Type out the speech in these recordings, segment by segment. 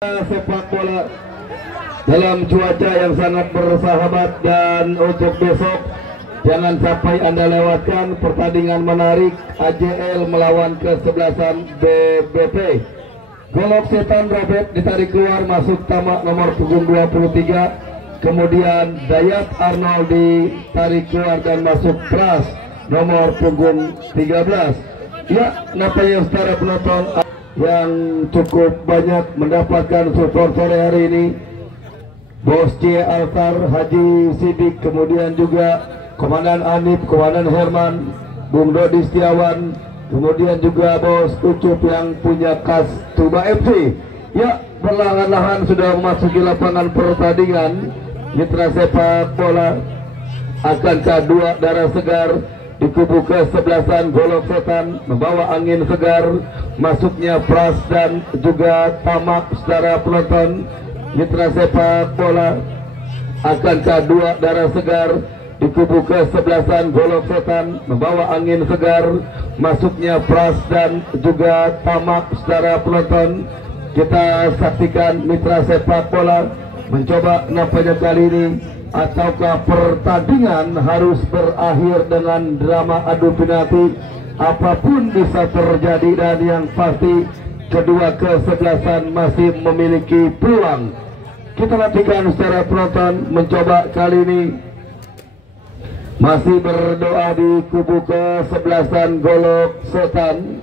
Sepak bola dalam cuaca yang sangat bersahabat, dan untuk besok jangan sampai Anda lewatkan pertandingan menarik AJL melawan kesebelasan BBP. Golok Setan Robert ditarik keluar, masuk tamak nomor punggung 23. Kemudian Dayat Arnold ditarik keluar dan masuk Pras nomor punggung 13. Ya, nampaknya saudara penonton yang cukup banyak mendapatkan support sore hari ini. Bos C. Altar, Haji Sidik, kemudian juga Komandan Anip, Komandan Herman, Bung Dodi Setiawan, kemudian juga Bos Ucup yang punya kas Tuba FC. Ya, perlahan-lahan sudah memasuki lapangan pertandingan. Mitra sepak bola akankah dua darah segar di kubu kesebelasan Golok Setan membawa angin segar, masuknya Pras dan juga Tamak. Saudara penonton, mitra sepak bola akankah dua darah segar di kubu kesebelasan Golok Setan membawa angin segar, masuknya Pras dan juga Tamak. Saudara penonton, kita saksikan mitra sepak bola mencoba nampaknya kali ini, ataukah pertandingan harus berakhir dengan drama adu penalti. Apapun bisa terjadi, dan yang pasti kedua kesebelasan masih memiliki peluang. Kita nantikan secara penonton mencoba kali ini masih berdoa di kubu kesebelasan Golok Setan.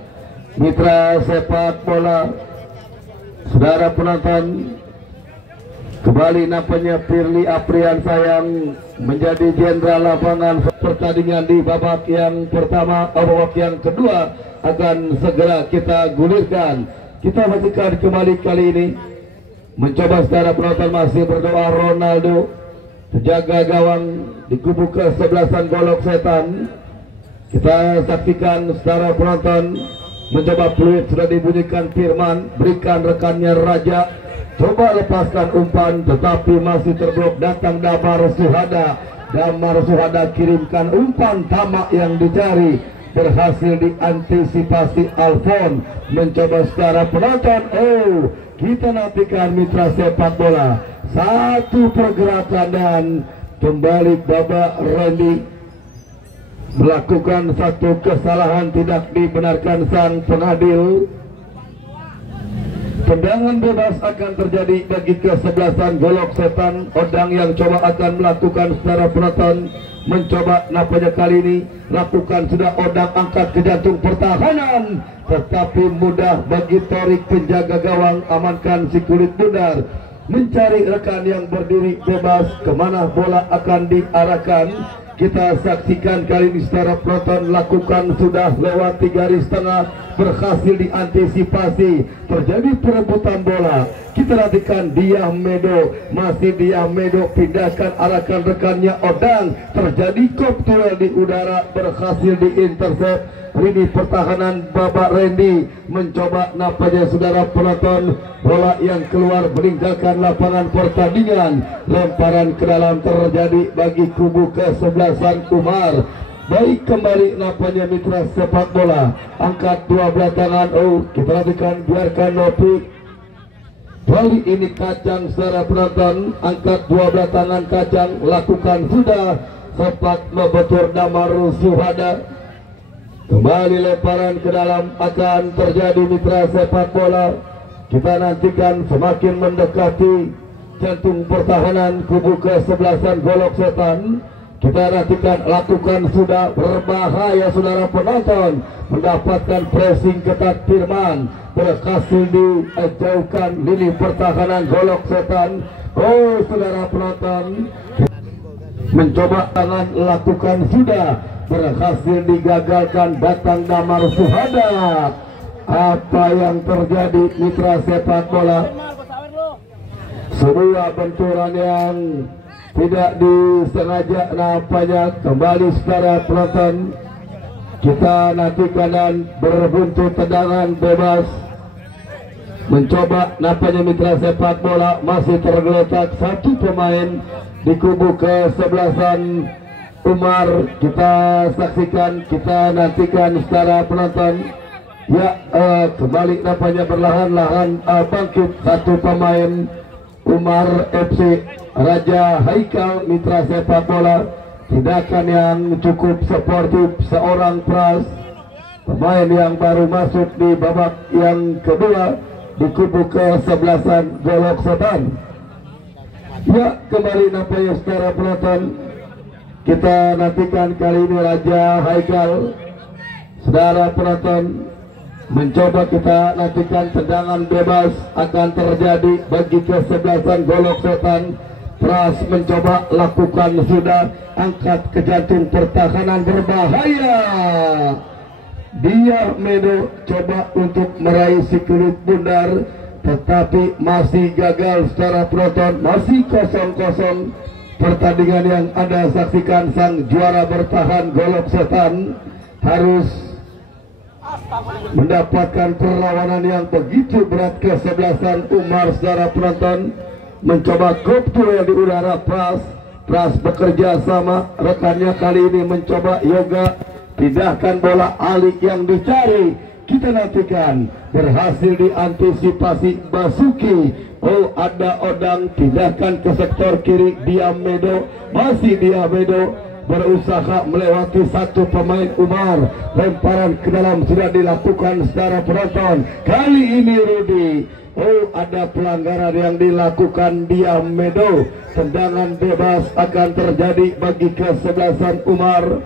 Mitra sepak bola, saudara penonton, kembali nampaknya Firly Apriansa yang menjadi jenderal lapangan. Pertandingan di babak yang pertama, babak yang kedua akan segera kita gulirkan. Kita saksikan kembali kali ini mencoba secara penonton masih berdoa Ronaldo, penjaga gawang di kubu kesebelasan Golok Setan. Kita saksikan secara penonton mencoba peluit sudah dibunyikan Firman, berikan rekannya Raja, coba lepaskan umpan tetapi masih terblok. Datang Damar Suhada kirimkan umpan Tamak yang dicari, berhasil diantisipasi Alfon. Mencoba secara penonton, kita nantikan mitra sepak bola satu pergerakan, dan kembali Baba Randy melakukan satu kesalahan, tidak dibenarkan sang pengadil. Tendangan bebas akan terjadi bagi kesebelasan Golok Setan. Odang yang coba akan melakukan secara penonton, mencoba nampaknya kali ini lakukan sudah Odang angkat ke jantung pertahanan, tetapi mudah bagi Torik penjaga gawang amankan si kulit bundar, mencari rekan yang berdiri bebas. Kemana bola akan diarahkan? Kita saksikan kali ini secara penonton, lakukan sudah lewat 3 garis tengah, berhasil diantisipasi, terjadi perebutan bola. Kita nantikan Diahmedo, masih Diahmedo, pindahkan arahkan rekannya Odang, terjadi koptuel di udara, berhasil diintercept. Ini pertahanan Babak Randy mencoba nampaknya saudara penonton, bola yang keluar meninggalkan lapangan pertandingan, lemparan ke dalam terjadi bagi kubu kesebelasan Umar. Baik, kembali nampaknya mitra sepak bola angkat dua belah tangan. Kita nantikan, biarkan Nopi. Kali ini Kacang saudara penonton, angkat dua belah tangan Kacang, lakukan sudah sempat membetur Damar Suhada. Kembali lemparan ke dalam akan terjadi mitra sepak bola. Kita nantikan semakin mendekati jantung pertahanan kubu kesebelasan Golok Setan. Kita nantikan, lakukan sudah berbahaya saudara penonton, mendapatkan pressing ketat Firman, berhasil dijauhkan lini pertahanan Golok Setan. Saudara penonton, mencoba tangan, lakukan sudah, berhasil digagalkan. Datang Damar Suhada. Apa yang terjadi mitra sepak bola? Sebuah benturan yang tidak disengaja nampaknya. Kembali secara penonton, kita nantikan dan berbuntut tendangan bebas. Mencoba nampaknya mitra sepak bola masih tergeletak satu pemain di kubu kesebelasan Umar. Kita saksikan, kita nantikan secara penonton. Ya, kembali nampaknya berlahan-lahan bangkit satu pemain Umar FC Raja Haikal Mitra Sepak Bola. Tindakan yang cukup sportif seorang Pras, pemain yang baru masuk di babak yang kedua di kubu ke-11 Golok Setan. Ya, kembali nampaknya secara penonton, kita nantikan kali ini Raja Haikal. Saudara penonton, mencoba kita nantikan tendangan bebas akan terjadi bagi ke-11 Golok Setan. Pras mencoba lakukan sudah, angkat ke jantung pertahanan berbahaya. Dia Medo coba untuk meraih si kulit bundar, tetapi masih gagal secara penonton. Masih 0-0 pertandingan yang Anda saksikan. Sang juara bertahan Golok Setan harus mendapatkan perlawanan yang begitu berat. Ke-11 Umar, saudara penonton, mencoba koptu yang di udara. Pras bekerja sama rekannya kali ini mencoba yoga, pindahkan bola alik yang dicari. Kita nantikan berhasil diantisipasi Basuki. Oh, ada Odang, pindahkan ke sektor kiri. Diamedo, masih Diamedo berusaha melewati satu pemain Umar. Lemparan ke dalam sudah dilakukan secara penonton. Kali ini Rudi, oh, ada pelanggaran yang dilakukan Diamedo. Tendangan bebas akan terjadi bagi ke-11 Umar.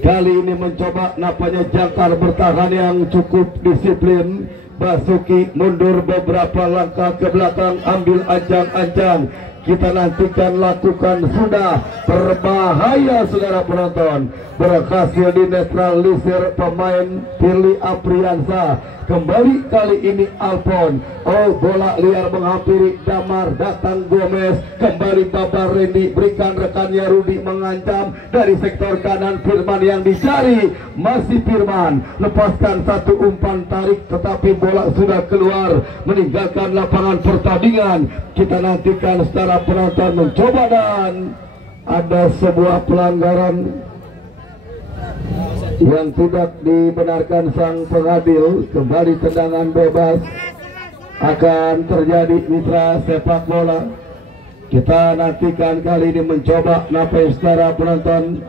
Kali ini mencoba nampaknya jangkar bertahan yang cukup disiplin. Basuki mundur beberapa langkah ke belakang, ambil ancang-ancang. Kita nantikan lakukan sudah berbahaya, saudara penonton. Berhasil dinetralisir pemain Firly Apriansa. Kembali kali ini Alpon. Oh, bola liar menghampiri Damar, datang Gomez. Kembali Babar Randy, berikan rekannya Rudi mengancam dari sektor kanan. Firman yang dicari, masih Firman. Lepaskan satu umpan tarik, tetapi bola sudah keluar meninggalkan lapangan pertandingan. Kita nantikan secara penonton mencoba, dan ada sebuah pelanggaran yang tidak dibenarkan sang pengadil. Kembali tendangan bebas akan terjadi Mitra Sepak Bola. Kita nantikan kali ini mencoba nampaknya secara penonton.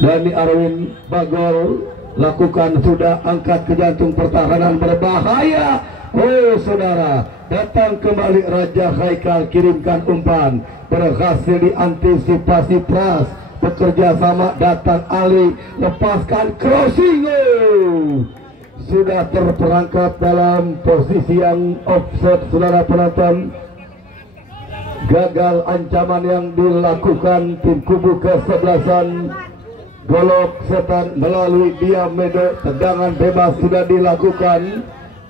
Dani Arwin Bagol lakukan sudah, angkat ke jantung pertahanan berbahaya. Oh, saudara, datang kembali Raja Haikal, kirimkan umpan, berhasil diantisipasi Pras. Bekerja sama, datang Ali, lepaskan crossing. Oh, sudah terperangkap dalam posisi yang offset, saudara penonton. Gagal ancaman yang dilakukan tim kubu ke-11 Golok Setan melalui Diamedo. Tendangan bebas sudah dilakukan.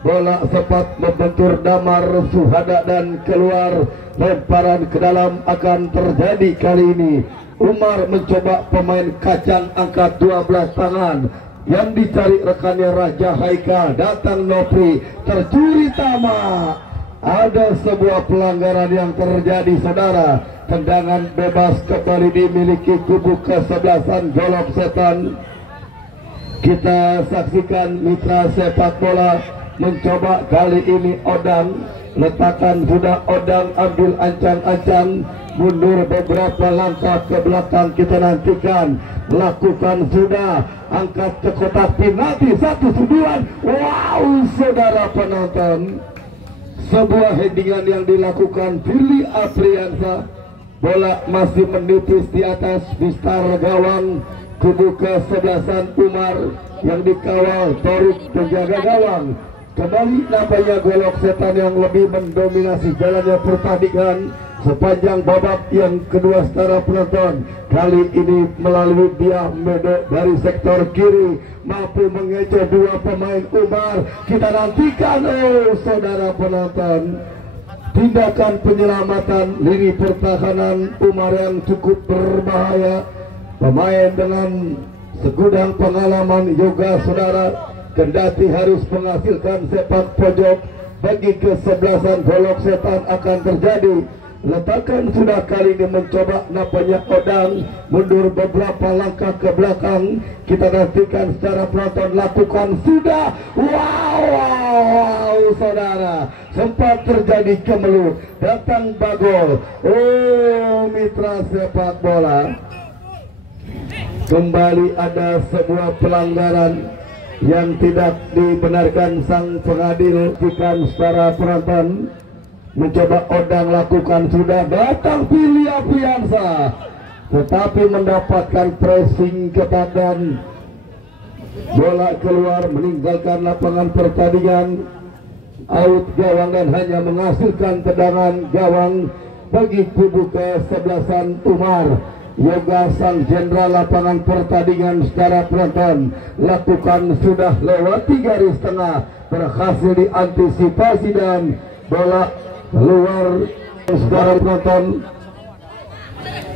Bola sempat membentur Damar Suhada dan keluar. Lemparan ke dalam akan terjadi kali ini. Umar mencoba pemain kacang, angkat 12 tangan. Yang dicari rekannya Raja Haikal, datang Nopri, tercuri tamak. Ada sebuah pelanggaran yang terjadi, saudara. Tendangan bebas kembali dimiliki kubu ke-11 Golok Setan. Kita saksikan Mitra Sepak Bola mencoba kali ini Odang. Letakkan sudah Odang, ambil ancang-ancang, mundur beberapa langkah ke belakang. Kita nantikan lakukan sudah, angkat ke kotak penalti, satu tujuan. Wow, saudara penonton, sebuah headingan yang dilakukan Firly Apriansa. Bola masih menipis di atas bistar gawang kubu ke-11 Umar yang dikawal Torik penjaga gawang. Kembali nampaknya Golok Setan yang lebih mendominasi jalannya pertandingan sepanjang babak yang kedua, secara penonton. Kali ini melalui Diamedo dari sektor kiri, mampu mengecoh dua pemain Umar. Kita nantikan, oh saudara penonton, tindakan penyelamatan lini pertahanan Umar yang cukup berbahaya. Pemain dengan segudang pengalaman juga, saudara, kendati harus menghasilkan sepak pojok bagi ke-11 Golok Setan akan terjadi Letakkan sudah kali ini mencoba napanya Odang mundur beberapa langkah ke belakang. Kita nantikan secara penonton lakukan sudah. Wow, saudara, sempat terjadi kemelut, datang bagol. Oh, mitra sepak bola, kembali ada sebuah pelanggaran yang tidak dibenarkan sang pengadil. Jika secara penonton mencoba Odang lakukan sudah, datang Pilih Apriansa tetapi mendapatkan pressing ketat dan bola keluar meninggalkan lapangan pertandingan. Out gawang dan hanya menghasilkan tendangan gawang bagi kubu kesebelasan Umar. Yoga sang jenderal lapangan pertandingan secara penonton lakukan sudah lewati garis tengah, berhasil diantisipasi dan bola keluar. Saudara penonton,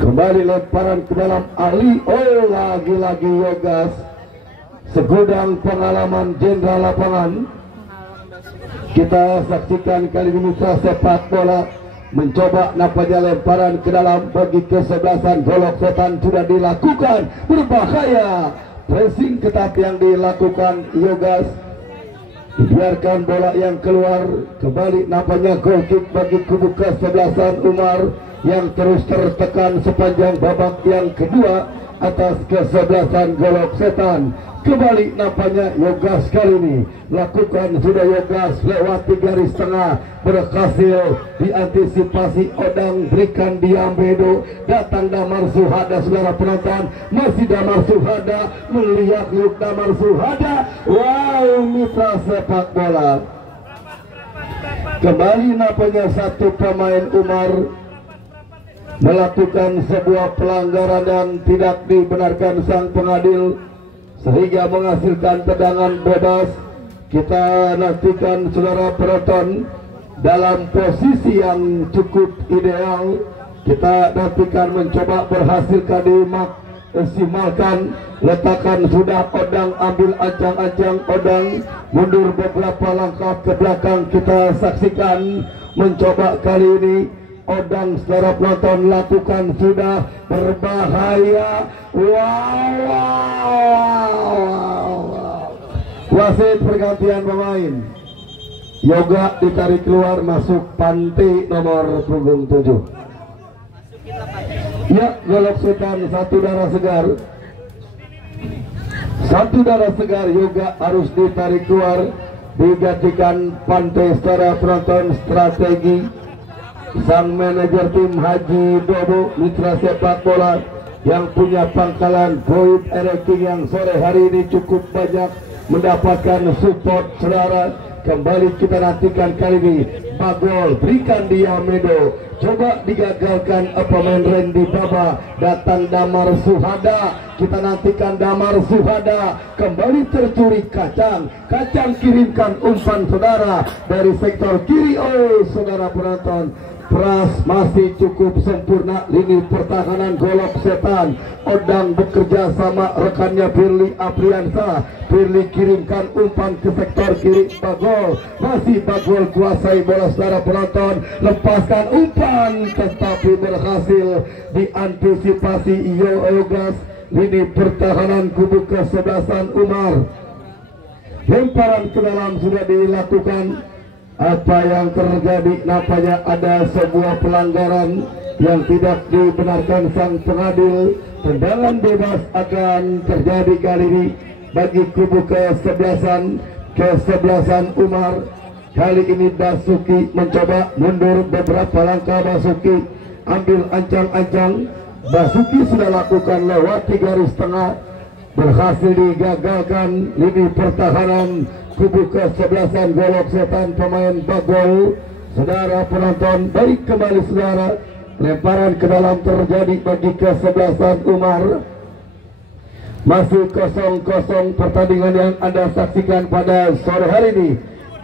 kembali lemparan ke dalam Ali. Oh, lagi-lagi Yogas, segudang pengalaman jenderal lapangan. Kita saksikan kali ini sepak bola mencoba napanya lemparan ke dalam bagi kesebelasan Golok Setan sudah dilakukan, berbahaya. Pressing ketat yang dilakukan Yogas, dibiarkan bola yang keluar. Kembali napanya goal kick bagi kubu kesebelasan Umar yang terus tertekan sepanjang babak yang kedua atas kesebelasan Golok Setan. Kembali napanya Yogas kali ini lakukan sudah. Yogas lewati garis tengah, berhasil diantisipasi Odang, berikan Diambedo, datang Damar Suhada. Saudara penonton, masih Damar Suhada, melihat Luke Damar Suhada. Wow, mitra sepak bola, kembali napanya satu pemain Umar melakukan sebuah pelanggaran dan tidak dibenarkan sang pengadil sehingga menghasilkan tendangan bebas. Kita nantikan saudara penonton dalam posisi yang cukup ideal. Kita nantikan mencoba berhasilkan dimaksimalkan. Letakkan sudah Odang, ambil ancang-ancang Odang mundur beberapa langkah ke belakang. Kita saksikan mencoba kali ini Odang, saudara penonton, lakukan sudah, berbahaya. Wow. Wasit pergantian pemain. Yoga ditarik keluar, masuk Panti nomor punggung 7. Ya, Golok Setan satu darah segar. Satu darah segar. Yoga harus ditarik keluar, digantikan Panti. Secara penonton, strategi sang manajer tim Haji Dobo, mitra sepak bola yang punya pangkalan Boyd Ereking yang sore hari ini cukup banyak mendapatkan support. Saudara, kembali kita nantikan kali ini bagol, berikan Diambedo, coba digagalkan pemain Randy Baba, datang Damar Suhada. Kita nantikan Damar Suhada, kembali tercuri kacang kirimkan umpan saudara dari sektor kiri. Oh, saudara penonton, Pras masih cukup sempurna lini pertahanan Golok Setan. Odang bekerja sama rekannya Firly Apriansa. Firly kirimkan umpan ke sektor kiri, bagol. Masih bagol kuasai bola, saudara penonton. Lepaskan umpan tetapi berhasil diantisipasi Yogas. Lini pertahanan kubu kesebelasan Umar. Lemparan ke dalam sudah dilakukan. Apa yang terjadi? Nampaknya ada sebuah pelanggaran yang tidak dibenarkan sang pengadil. Tendangan bebas akan terjadi kali ini bagi kubu kesebelasan Umar. Kali ini Basuki mencoba mundur beberapa langkah. Basuki ambil ancang-ancang. Basuki sudah lakukan lewati garis tengah, berhasil digagalkan lini pertahanan kubu kesebelasan Golok Setan, pemain bagol. Saudara penonton, baik kembali saudara, lemparan ke dalam terjadi bagi kesebelasan Umar. Masih 0-0 pertandingan yang Anda saksikan pada sore hari ini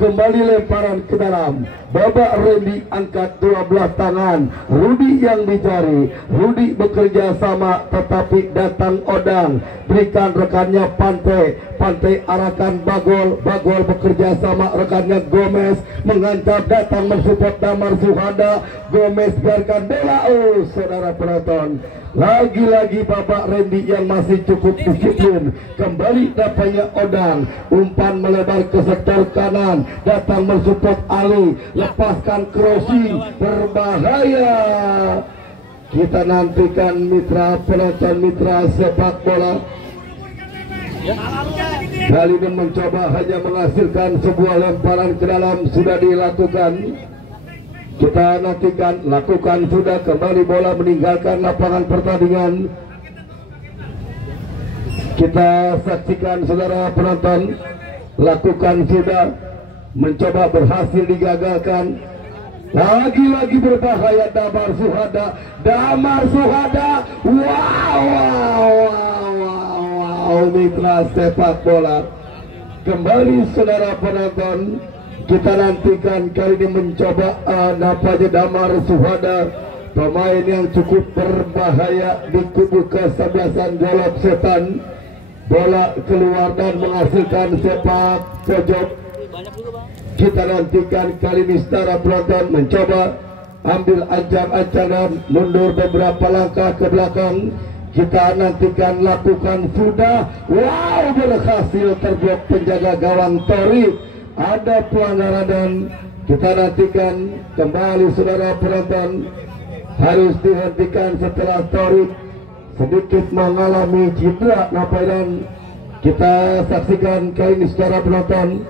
kembali lemparan ke dalam. Babak Randy angkat 12 tangan, Rudi yang dicari, Rudi bekerja sama tetapi datang Odang, berikan rekannya Pantai arahkan Bagol bekerja sama rekannya Gomez, mengancam datang mensupport Damar Suhada, Gomez biarkan bola. Oh saudara penonton, lagi-lagi Bapak Randy yang masih cukup disiplin, kembali dapatnya Odang, umpan melebar ke sektor kanan, datang mensupport Ali, lepaskan crossing, berbahaya. Kita nantikan mitra penonton, mitra sepak bola kali ini mencoba hanya menghasilkan sebuah lemparan ke dalam, sudah dilakukan. Kita nantikan, lakukan sudah, kembali bola meninggalkan lapangan pertandingan. Kita saksikan saudara penonton, lakukan sudah, mencoba berhasil digagalkan. Lagi-lagi berbahaya Damar Suhada. Wow, mitra sepak bola. Kembali saudara penonton, kita nantikan kali ini mencoba nampaknya Damar Suhada, pemain yang cukup berbahaya di kubu kesebelasan Golok Setan. Bola keluar dan menghasilkan sepak pojok. Kita nantikan kali ini saudara penonton mencoba ambil ancang-ancangan mundur beberapa langkah ke belakang. Kita nantikan, lakukan sudah. Wow, berhasil terblok penjaga gawang Tori. Ada pelanggaran dan kita nantikan kembali saudara penonton, harus dihentikan setelah Tori sedikit mengalami cedera dan kita saksikan kali ini secara penonton.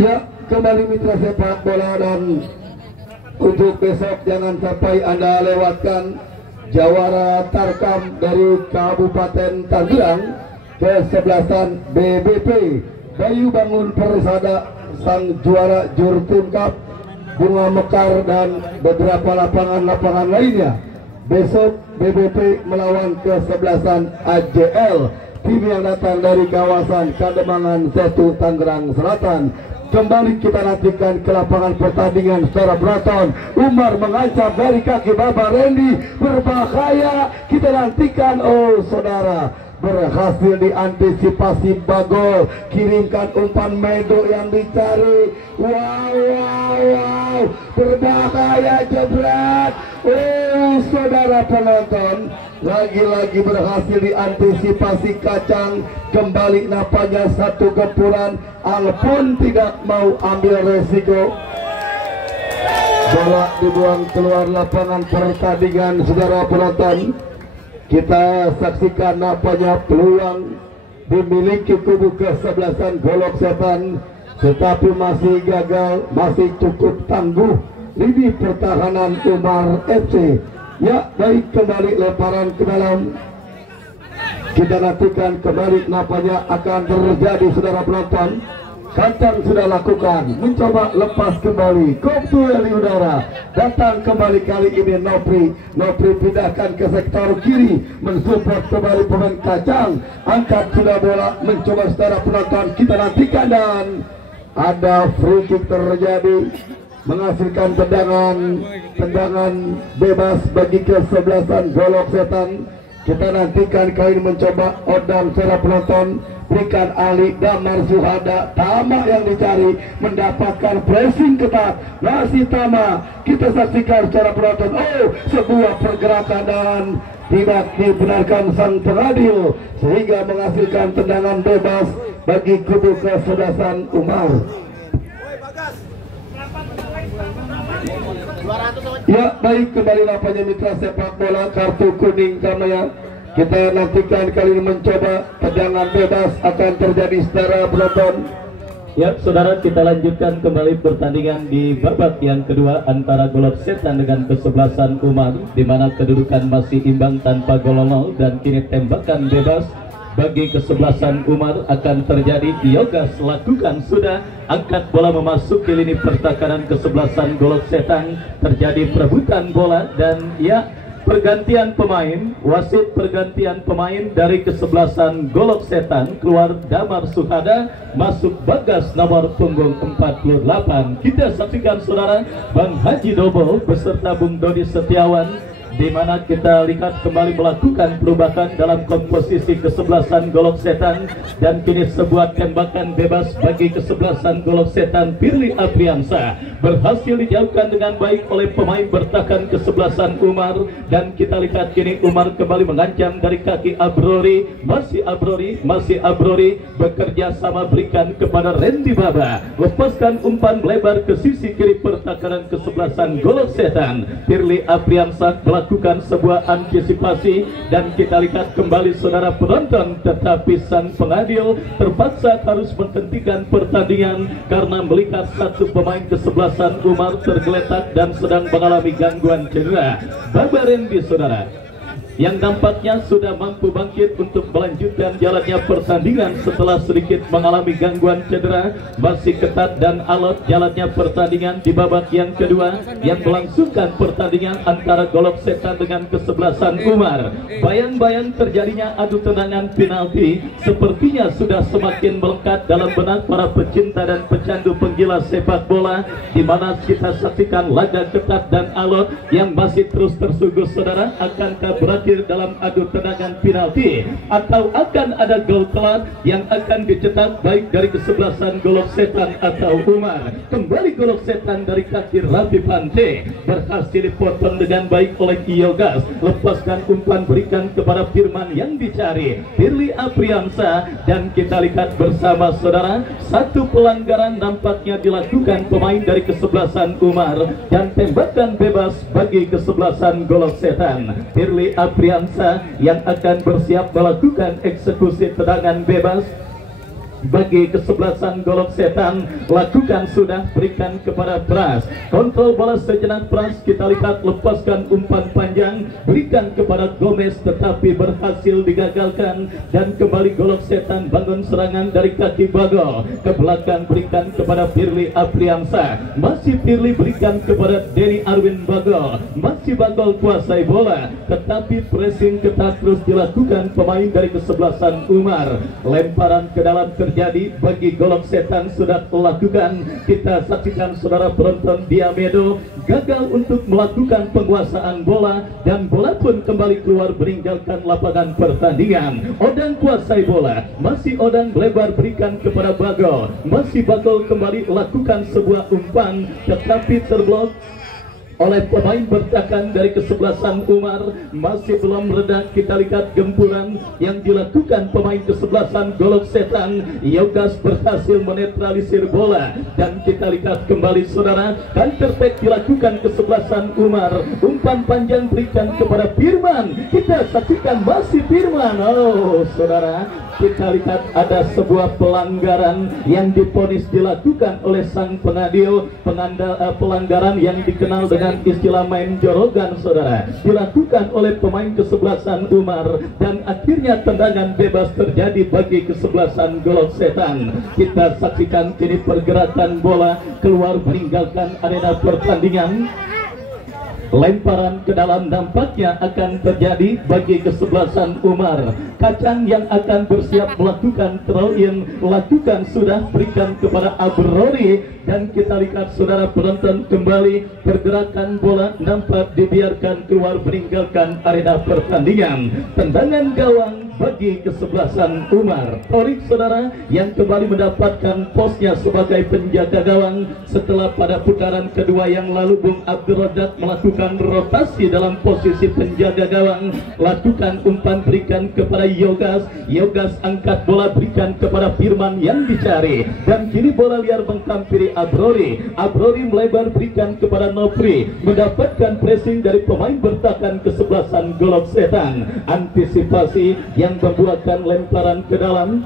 Ya, kembali mitra sepak bola, dan untuk besok jangan sampai Anda lewatkan jawara Tarkam dari Kabupaten Tangerang, kesebelasan BBP Bayu Bangun Persada, sang juara Jurtim Cup, Bunga Mekar dan beberapa lapangan-lapangan lainnya. Besok BBP melawan kesebelasan AJL, tim yang datang dari kawasan Kademangan 1 Tangerang Selatan. Kembali kita nantikan ke lapangan pertandingan secara penonton. Umar mengancam dari kaki Bapak Randy, berbahaya. Kita nantikan, oh saudara, berhasil diantisipasi Bagol, kirimkan umpan Medo yang dicari. Wow, berbahaya, jebret. Oh saudara penonton, lagi-lagi berhasil diantisipasi Kacang. Kembali nampaknya satu gempuran, Al pun tidak mau ambil resiko. Bola dibuang keluar lapangan pertandingan saudara penonton. Kita saksikan nampaknya peluang dimiliki kubu kesebelasan Golok Setan, tetapi masih gagal, masih cukup tangguh lini pertahanan Umar FC. Ya, baik, kembali lemparan ke dalam. Kita nantikan kembali nampaknya akan terjadi saudara penonton. Kacang sudah lakukan, mencoba lepas kembali, koptuel di udara, datang kembali kali ini Nopri pindahkan ke sektor kiri, mensupport kembali pemain Kacang, angkat sudah bola, mencoba saudara penonton. Kita nantikan dan ada free kick terjadi, menghasilkan tendangan bebas bagi kesebelasan Golok Setan. Kita nantikan kali ini mencoba Odang secara penonton, berikan Ali Damar Suhada, Tama yang dicari, mendapatkan pressing ketat, masih Tama. Kita saksikan secara penonton, oh sebuah pergerakan dan tidak dibenarkan sang pengadil, sehingga menghasilkan tendangan bebas bagi kubu kesebelasan Umar. Ya, baik, kembali nampaknya mitra sepak bola, kartu kuning Kamaya. Kita nantikan kali ini mencoba tendangan bebas akan terjadi secara penonton. Ya, saudara, kita lanjutkan kembali pertandingan di babak yang kedua antara Golok Setan dengan kesebelasan Umar, di mana kedudukan masih imbang tanpa gol nol, dan kini tembakan bebas bagi kesebelasan Umar akan terjadi. Yogas lakukan sudah, angkat bola memasuki lini pertahanan kesebelasan Golok Setan, terjadi perebutan bola dan ya pergantian pemain, wasit pergantian pemain dari kesebelasan Golok Setan, keluar Damar Suhada, masuk Bagas nomor punggung 48. Kita saksikan saudara, Bang Haji Dobo beserta Bung Dodi Setiawan, di mana kita lihat kembali melakukan perubahan dalam komposisi kesebelasan Golok Setan, dan kini sebuah tembakan bebas bagi kesebelasan Golok Setan. Firly Apriansyah berhasil dijauhkan dengan baik oleh pemain bertahan kesebelasan Umar, dan kita lihat kini Umar kembali mengancam dari kaki Abrori, masih Abrori bekerja sama berikan kepada Randy Baba, lepaskan umpan lebar ke sisi kiri pertahanan kesebelasan Golok Setan. Firly Apriansyah melakukan sebuah antisipasi, dan kita lihat kembali saudara penonton, tetapi sang pengadil terpaksa harus menghentikan pertandingan karena melihat satu pemain kesebelasan Umar tergeletak dan sedang mengalami gangguan cedera. Baba Randy saudara, yang nampaknya sudah mampu bangkit untuk melanjutkan jalannya pertandingan setelah sedikit mengalami gangguan cedera. Masih ketat dan alot jalannya pertandingan di babak yang kedua yang melangsungkan pertandingan antara Golok Setan dengan kesebelasan Umar. Bayang-bayang terjadinya adu tendangan penalti sepertinya sudah semakin melekat dalam benak para pecinta dan pecandu penggila sepak bola, di mana kita saksikan laga ketat dan alot yang masih terus tersuguh saudara. Akankah berakhir dalam adu tendangan penalti atau akan ada gol telat yang akan dicetak baik dari kesebelasan Golok Setan atau Umar? Kembali Golok Setan dari kaki Rafi Pante berhasil dipotong dengan baik oleh Yogas, lepaskan umpan berikan kepada Firman yang dicari Firly Apriansyah, dan kita lihat bersama saudara, satu pelanggaran nampaknya dilakukan pemain dari kesebelasan Umar dan tembakan bebas bagi kesebelasan Golok Setan. Firly Apriansyah yang akan bersiap melakukan eksekusi tendangan bebas bagi kesebelasan Golok Setan. Lakukan sudah, berikan kepada Pras, kontrol bola sejenak Pras, kita lihat lepaskan umpan panjang berikan kepada Gomez tetapi berhasil digagalkan, dan kembali Golok Setan bangun serangan dari kaki Bagol ke belakang berikan kepada Firly Apriansyah, masih Firly berikan kepada Denny Arwin Bagol, masih Bagol kuasai bola tetapi pressing ketat terus dilakukan pemain dari kesebelasan Umar. Lemparan ke dalam terjadi bagi Golok Setan sudah dilakukan. Kita saksikan saudara penonton, Diamedo gagal untuk melakukan penguasaan bola dan bola pun kembali keluar meninggalkan lapangan pertandingan. Odang kuasai bola, masih Odang lebar berikan kepada Bagol, masih Bagol kembali lakukan sebuah umpan tetapi terblok oleh pemain bertahan dari kesebelasan Umar. Masih belum reda, kita lihat gempuran yang dilakukan pemain kesebelasan Golok Setan. Yogas berhasil menetralisir bola, dan kita lihat kembali saudara, counter attack dilakukan kesebelasan Umar. Umpan panjang berikan kepada Firman, kita saksikan masih Firman. Oh saudara, kita lihat ada sebuah pelanggaran yang diponis dilakukan oleh sang pengadil. Pelanggaran yang dikenal dengan istilah main jorogan saudara, dilakukan oleh pemain kesebelasan Umar, dan akhirnya tendangan bebas terjadi bagi kesebelasan Golok Setan. Kita saksikan kini pergerakan bola keluar meninggalkan arena pertandingan. Lemparan ke dalam nampaknya akan terjadi bagi kesebelasan Umar. Kacang yang akan bersiap melakukan throw-in, lakukan sudah berikan kepada Abrori, dan kita lihat saudara penonton kembali pergerakan bola nampak dibiarkan keluar meninggalkan arena pertandingan. Tendangan gawang bagi kesebelasan Umar. Torik saudara yang kembali mendapatkan posnya sebagai penjaga gawang setelah pada putaran kedua yang lalu Bung Abdul Razak melakukan rotasi dalam posisi penjaga gawang. Lakukan umpan berikan kepada Yogas, Yogas angkat bola berikan kepada Firman yang dicari, dan kini bola liar menghampiri Abrori. Abrori melebar berikan kepada Nopri, mendapatkan pressing dari pemain bertahan kesebelasan Golok Setan. Antisipasi yang membuatkan lemparan ke dalam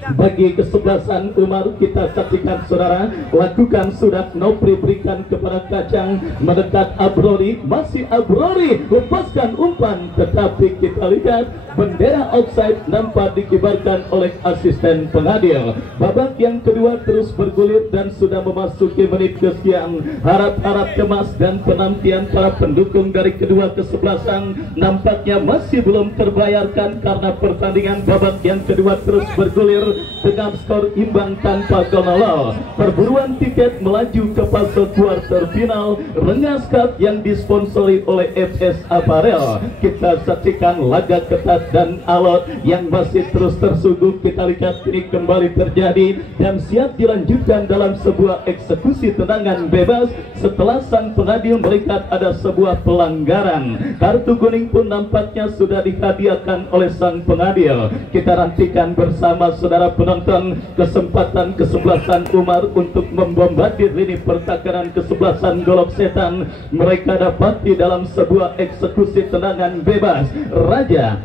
Bagi kesebelasan Umar, kita saksikan saudara, lakukan sudah Nopri berikan kepada Kacang, mendekat Abrori, masih Abrori lepaskan umpan, tetapi kita lihat bendera offside nampak dikibarkan oleh asisten pengadil. Babak yang kedua terus bergulir dan sudah memasuki menit kesekian. Harap-harap cemas dan penantian para pendukung dari kedua kesebelasan nampaknya masih belum terbayarkan karena pertandingan babak yang kedua terus bergulir dengan skor imbang tanpa gol. Perburuan tiket melaju ke fase kuarter final Rengas Cup yang disponsori oleh FS Apparel. Kita saksikan laga ketat dan alot yang masih terus tersungguh. Kita lihat ini kembali terjadi dan siap dilanjutkan dalam sebuah eksekusi tendangan bebas setelah sang pengadil melihat ada sebuah pelanggaran. Kartu kuning pun nampaknya sudah dihadiahkan oleh sang pengadil. Kita nantikan bersama saudara penonton kesempatan kesebelasan Umar untuk membombardir lini pertahanan kesebelasan Golok Setan. Mereka dapati dalam sebuah eksekusi tendangan bebas. Raja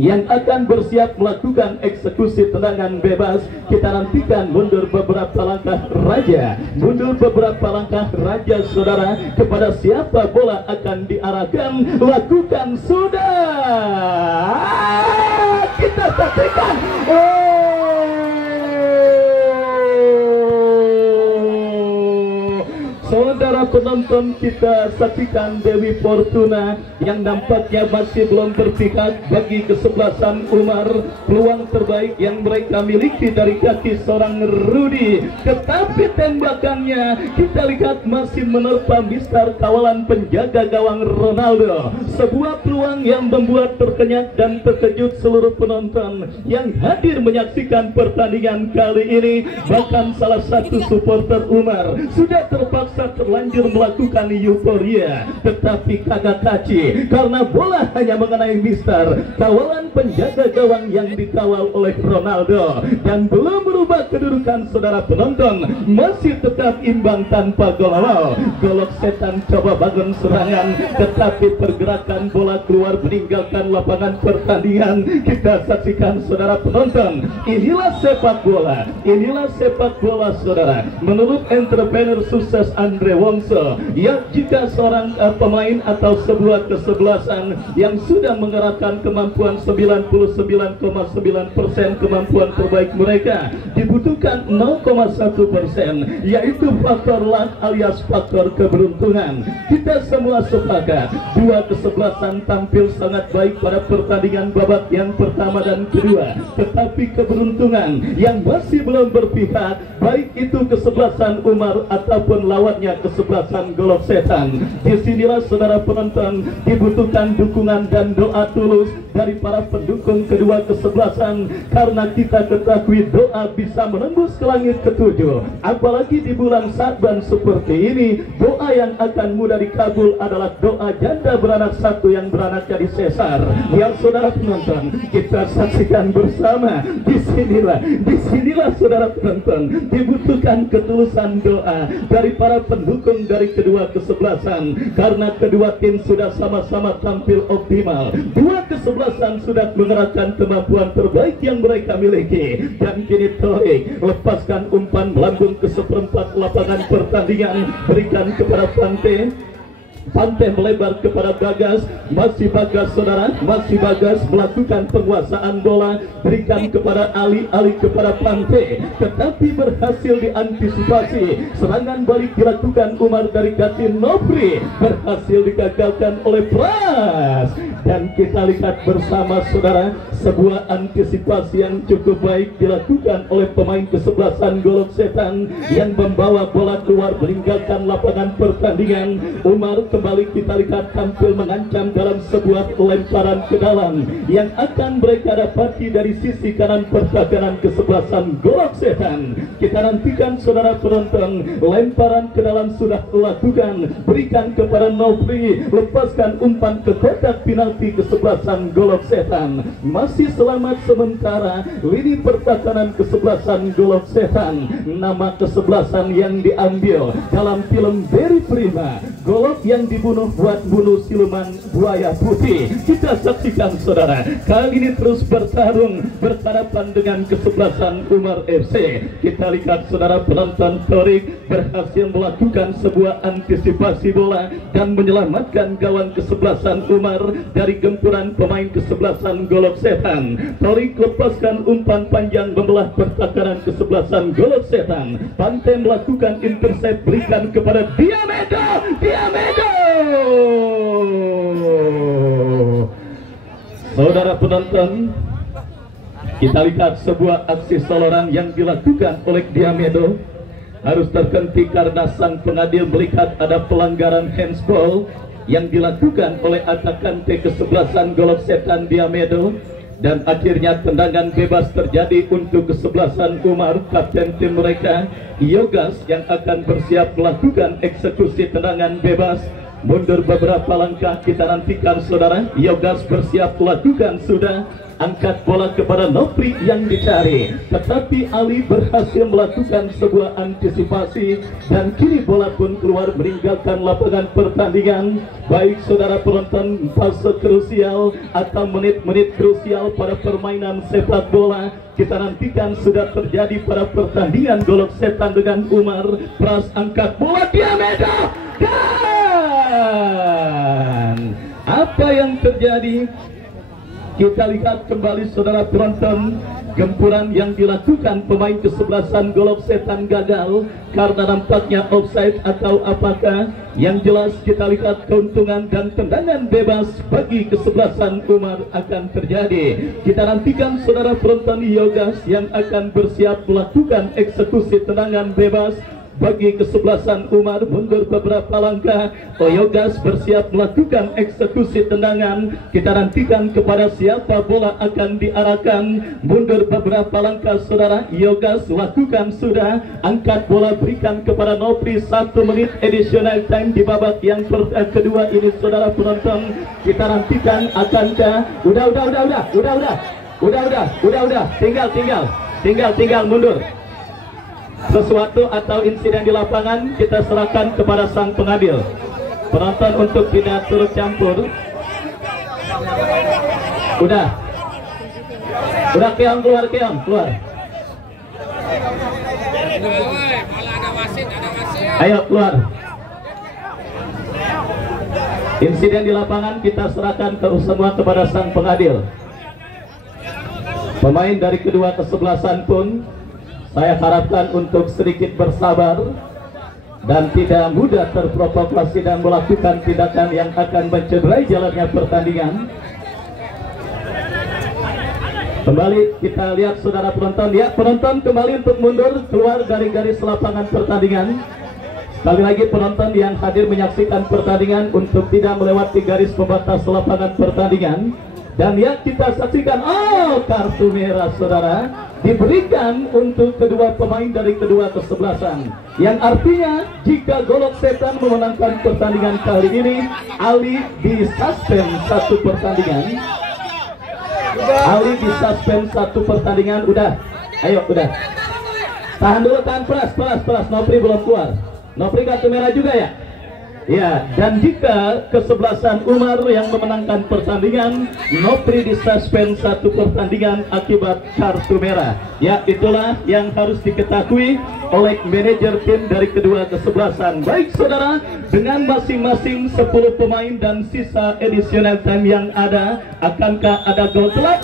yang akan bersiap melakukan eksekusi tendangan bebas. Kita nantikan mundur beberapa langkah Raja, mundur beberapa langkah Raja saudara. Kepada siapa bola akan diarahkan, lakukan sudah. Kita saksikan. Saudara penonton, kita saksikan Dewi Fortuna yang nampaknya masih belum berpihak bagi kesebelasan Umar. Peluang terbaik yang mereka miliki dari kaki seorang Rudi, tetapi tembakannya kita lihat masih menerpa mistar kawalan penjaga gawang Ronaldo. Sebuah peluang yang membuat terkenyak dan terkejut seluruh penonton yang hadir menyaksikan pertandingan kali ini. Bahkan salah satu supporter Umar sudah terpaksa terlanjur melakukan euforia, tetapi kagak kaci karena bola hanya mengenai mistar kawalan penjaga gawang yang dikawal oleh Ronaldo. Dan belum berubah kedudukan saudara penonton, masih tetap imbang tanpa gol. Golok Setan coba bangun serangan, tetapi pergerakan bola keluar meninggalkan lapangan pertandingan. Kita saksikan saudara penonton, inilah sepak bola, inilah sepak bola saudara. Menurut entrepreneur sukses Andre Wongso, yang jika seorang pemain atau sebuah kesebelasan yang sudah mengerahkan kemampuan 99,9% kemampuan terbaik mereka, dibutuhkan 0,1%, yaitu faktor luck alias faktor keberuntungan. Kita semua sepakat dua kesebelasan tampil sangat baik pada pertandingan babak yang pertama dan kedua, tetapi keberuntungan yang masih belum berpihak, baik itu kesebelasan Umar ataupun lawannya kesebelasan Golok Setan. Disinilah saudara penonton dibutuhkan dukungan dan doa tulus dari para pendukung kedua kesebelasan, karena kita ketahui doa bisa menembus ke langit ketujuh. Apalagi di bulan Sya'ban seperti ini, doa yang akan mudah dikabul adalah doa janda beranak satu yang beranaknya di sesar. Yang saudara penonton kita saksikan bersama, disinilah saudara penonton dibutuhkan ketulusan doa dari para pendukung dari kedua kesebelasan, karena kedua tim sudah sama-sama tampil optimal. Dua kesebelasan sudah mengerahkan kemampuan terbaik yang mereka miliki, dan kini Torik lepaskan umpan melambung ke seperempat lapangan pertandingan, berikan kepada Pante melebar kepada Bagas, masih Bagas saudara, masih Bagas melakukan penguasaan bola, berikan kepada Ali kepada Pante, tetapi berhasil diantisipasi. Serangan balik dilakukan Umar dari Gatin Nopri, berhasil digagalkan oleh Pras. Dan kita lihat bersama saudara, sebuah antisipasi yang cukup baik dilakukan oleh pemain kesebelasan Golok Setan yang membawa bola keluar meninggalkan lapangan pertandingan. Umar kembali kita lihat tampil mengancam dalam sebuah lemparan ke dalam yang akan mereka dapati dari sisi kanan pertahanan kesebelasan Golok Setan. Kita nantikan saudara penonton, lemparan ke dalam sudah dilakukan, berikan kepada Nopri, lepaskan umpan ke kotak final hati kesebelasan Golok Setan. Masih selamat sementara lini pertahanan kesebelasan Golok Setan. Nama kesebelasan yang diambil dalam film Very Prima, golok yang dibunuh buat bunuh siluman buaya putih. Kita saksikan saudara, kali ini terus bertarung berhadapan dengan kesebelasan Umar FC. Kita lihat saudara, penonton Torik berhasil melakukan sebuah antisipasi bola dan menyelamatkan gawang kesebelasan Umar dari gempuran pemain kesebelasan Golok Setan. Torik lepaskan umpan panjang membelah pertahanan kesebelasan Golok Setan. Pantai melakukan intercept, berikan kepada Diamedo. Saudara penonton, kita lihat sebuah aksi soloran yang dilakukan oleh Diamedo harus terhenti karena sang pengadil melihat ada pelanggaran handsball yang dilakukan oleh atakante kesebelasan Golok Setan Diamedo, dan akhirnya tendangan bebas terjadi untuk kesebelasan Umar. Kapten tim mereka Yogas yang akan bersiap melakukan eksekusi tendangan bebas. Mundur beberapa langkah, kita nantikan saudara. Yogas bersiap melakukan sudah. Angkat bola kepada Nopri yang dicari, tetapi Ali berhasil melakukan sebuah antisipasi dan kini bola pun keluar meninggalkan lapangan pertandingan. Baik saudara penonton, fase krusial atau menit-menit krusial pada permainan sepak bola kita nantikan sudah terjadi pada pertandingan Golok Setan dengan Umar. Pras angkat bola Diamedo, dan apa yang terjadi? Kita lihat kembali saudara penonton, gempuran yang dilakukan pemain kesebelasan Golok Setan gagal karena nampaknya offside atau apakah. Yang jelas kita lihat keuntungan dan tendangan bebas bagi kesebelasan Umar akan terjadi. Kita nantikan saudara penonton Yogas yang akan bersiap melakukan eksekusi tendangan bebas bagi kesebelasan Umar. Mundur beberapa langkah, Yogas bersiap melakukan eksekusi tendangan. Kita nantikan kepada siapa bola akan diarahkan. Mundur beberapa langkah saudara, Yogas lakukan sudah. Angkat bola berikan kepada Nopri. 1 menit additional time di babak yang kedua ini saudara penonton. Kita nantikan akankah udah tinggal mundur. Sesuatu atau insiden di lapangan kita serahkan kepada sang pengadil. Penonton untuk tidak turut campur. Udah Keong keluar. Ayo keluar. Insiden di lapangan kita serahkan semua kepada sang pengadil. Pemain dari kedua kesebelasan pun saya harapkan untuk sedikit bersabar dan tidak mudah terprovokasi dan melakukan tindakan yang akan mencederai jalannya pertandingan. Kembali kita lihat saudara penonton, ya penonton kembali untuk mundur keluar dari garis lapangan pertandingan. Sekali lagi penonton yang hadir menyaksikan pertandingan untuk tidak melewati garis pembatas lapangan pertandingan. Dan ya kita saksikan, kartu merah saudara diberikan untuk kedua pemain dari kedua kesebelasan, yang artinya jika Golok Setan memenangkan pertandingan kali ini, Ali disuspend 1 pertandingan. Ali disuspend 1 pertandingan. Udah tahan dulu, pelas. Nopri belum keluar. Nopri kartu merah juga ya. Ya, dan jika kesebelasan Umar yang memenangkan pertandingan, Nopri disuspend 1 pertandingan akibat kartu merah. Ya, itulah yang harus diketahui oleh manajer tim dari kedua kesebelasan. Baik saudara, dengan masing-masing 10 pemain dan sisa additional time yang ada, akankah ada gol telak?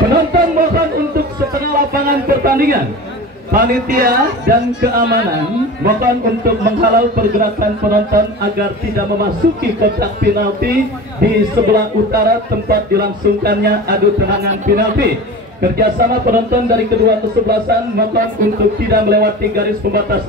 Penonton mohon untuk setengah lapangan pertandingan. Panitia dan keamanan mohon untuk menghalau pergerakan penonton agar tidak memasuki kotak penalti di sebelah utara tempat dilangsungkannya adu tendangan penalti. Kerjasama penonton dari kedua kesebelasan mohon untuk tidak melewati garis pembatas.